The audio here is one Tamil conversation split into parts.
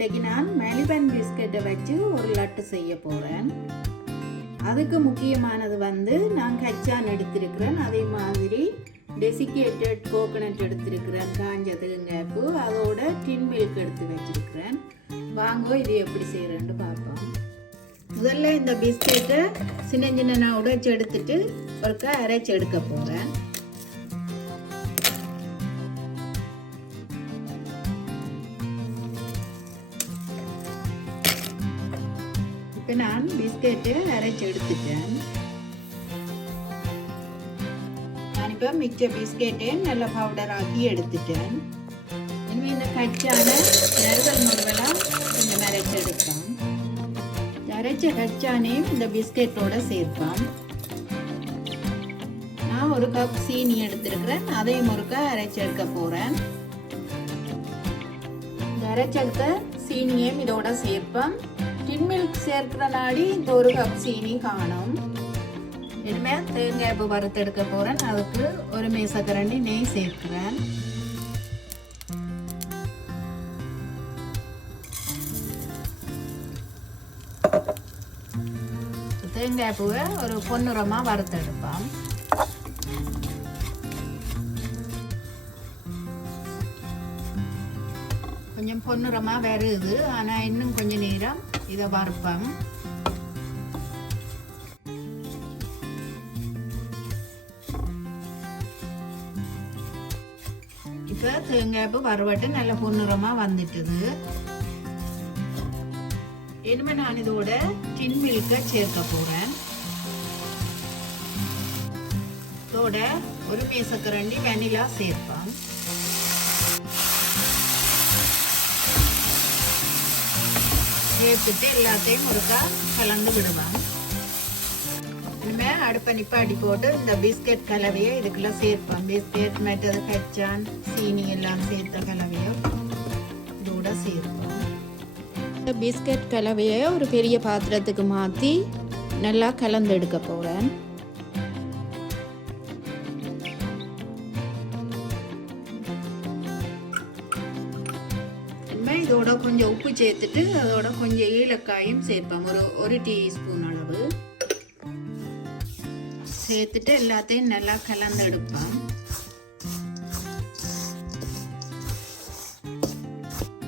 இன்றைக்கு நான் மெலிபன் பிஸ்கட்டை வச்சு ஒரு லட்டு செய்ய போகிறேன். அதுக்கு முக்கியமானது நான் கச்சான் எடுத்திருக்கிறேன். அதே மாதிரி டெசிகேட்டட் கோகனட் எடுத்திருக்கிறேன், காஞ்ச தேங்காய்ப்பு, அதோட டின் மில்க் எடுத்து வச்சிருக்கிறேன். வாங்க இது எப்படி செய்கிறேன்னு பார்ப்போம். முதல்ல இந்த பிஸ்கெட்டை சின்ன சின்ன நான் உடைச்சி எடுத்துட்டு ஒருக்கா அரைச்சி எடுக்க போகிறேன். இப்போ நான் பிஸ்கெட்டை அரைச்சி எடுத்துட்டேன். நான் இப்போ மிச்ச பிஸ்கெட்டை நல்லா பவுடர் ஆக்கி எடுத்துட்டேன். இனிமேல் இந்த கச்சான நறுதல் முருகலாம் கொஞ்சம் அரைச்சி எடுப்பேன். அரைச்ச கச்சானையும் இந்த பிஸ்கெட்டோட சேர்ப்பேன். நான் ஒரு கப் சீனி எடுத்திருக்கிறேன், அதையும் ஒருக்கா அரைச்சி எடுக்க போகிறேன். இந்த அரைச்செடுத்த சீனியையும் இதோட சேர்ப்பேன். டின் மில்க் சேர்க்கிற நாடி இந்த ஒரு கப் சீனி காணும். இனிமேல் தேங்காய்ப்பு வறுத்தெடுக்க போகிறேன். அதுக்கு ஒரு மேசக்கரண்டி நெய் சேர்க்கிறேன். தேங்காய்ப்பூவை ஒரு பொன்னிறமாக வறுத்தெடுப்போம். கொஞ்சம் பொன்னிறமாக வருது, ஆனால் இன்னும் கொஞ்சம் நேரம் இதை வறுப்போம். இப்போ தேங்காய்ப்பு வறுவட்டு நல்ல பொன்னிறமாக வந்துட்டுது. இனிமே நான் இதோட டின் மில்கை சேர்க்க போறேன். இதோட ஒரு மேசக்கரண்டி வெனிலா சேர்ப்பேன். சேர்த்துட்டு எல்லாத்தையும் ஒருக்கா கலந்து விடுவேன். இனிமே அடுப்பை நிப்பாட்டி போட்டு இந்த பிஸ்கெட் கலவையை இதுக்குள்ள சேர்ப்பேன். பிஸ்கெட் மற்றது கச்சான் சீனி எல்லாம் சேர்த்த கலவையை இதோட சேர்ப்பேன். பிஸ்கட் கலவையை ஒரு பெரிய பாத்திரத்துக்கு மாற்றி நல்லா கலந்து எடுக்க போகிறேன். இதோட கொஞ்சம் உப்பு சேர்த்துட்டு அதோட கொஞ்சம் ஏலக்காயும் சேர்ப்பேன். ஒரு டீஸ்பூன் அளவு சேர்த்துட்டு எல்லாத்தையும் நல்லா கலந்து எடுப்பேன்.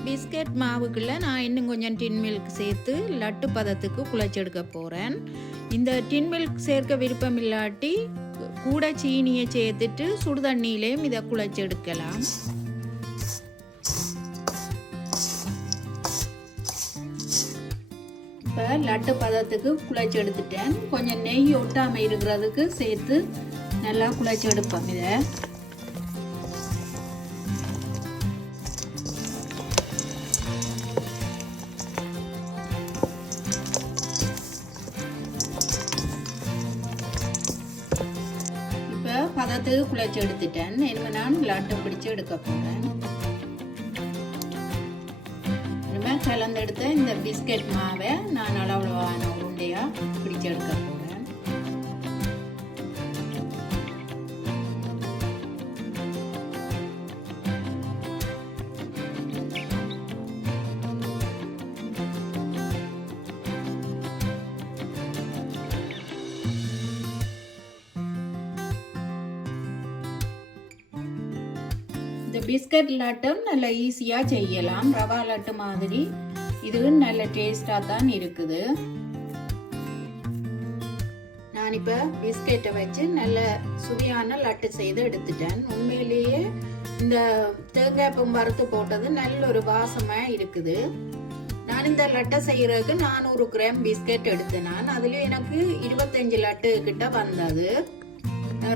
பிஸ்கெட் மாவுக்குள்ள நான் இன்னும் கொஞ்சம் டின் மில்க் சேர்த்து லட்டு பதத்துக்கு குழைச்செடுக்க போகிறேன். இந்த டின் மில்க் சேர்க்க விருப்பம் இல்லாட்டி கூட சீனியை சேர்த்துட்டு சுடுதண்ணியிலையும் இதை குழைச்செடுக்கலாம். இப்போ லட்டு பதத்துக்கு குழைச்செடுத்துட்டேன். கொஞ்சம் நெய் ஒட்டாமல் இருக்கிறதுக்கு சேர்த்து நல்லா குழைச்செடுப்போம். இதை பதத்துக்கு குழைச்சி எடுத்துட்டேன். இனிமேல் நான் லட்டு பிடிச்சு எடுக்க போகிறேன். இனிமேல் கலந்தெடுத்த இந்த பிஸ்கெட் மாவை நான் அளவான உருண்டையாக பிடிச்சு எடுக்க போகிறேன். இந்த பிஸ்கட் லட்டும் நல்ல ஈஸியாக செய்யலாம். ரவா லட்டு மாதிரி இது நல்ல டேஸ்டாக தான் இருக்குது. நான் இப்போ பிஸ்கெட்டை வச்சு நல்ல சுவையான லட்டு செய்து எடுத்துட்டேன். உண்மையிலேயே இந்த தேங்காய்ப்பு வறுத்து போட்டது நல்ல ஒரு வாசமாக இருக்குது. நான் இந்த லட்டை செய்யறதுக்கு 400 கிராம் பிஸ்கெட் எடுத்தேன். நான் அதுல எனக்கு 25 லட்டு கிட்ட வந்தது.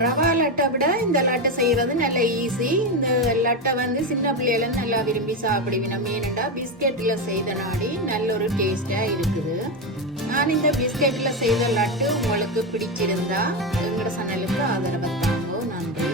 ரவா லட்டை விட இந்த லட்டை செய்யறது நல்ல ஈஸி. இந்த லட்டை சின்ன பிள்ளைகள நல்லா விரும்பி சாப்பிடுவின. ஏனெண்டா பிஸ்கெட்ல செய்த நாடி நல்ல ஒரு டேஸ்டா இருக்குது. நான் இந்த பிஸ்கெட்ல செய்த லட்டு உங்களுக்கு பிடிச்சிருந்தா எங்களோட சேனலுக்கு ஆதரவு தாங்க. நன்றி.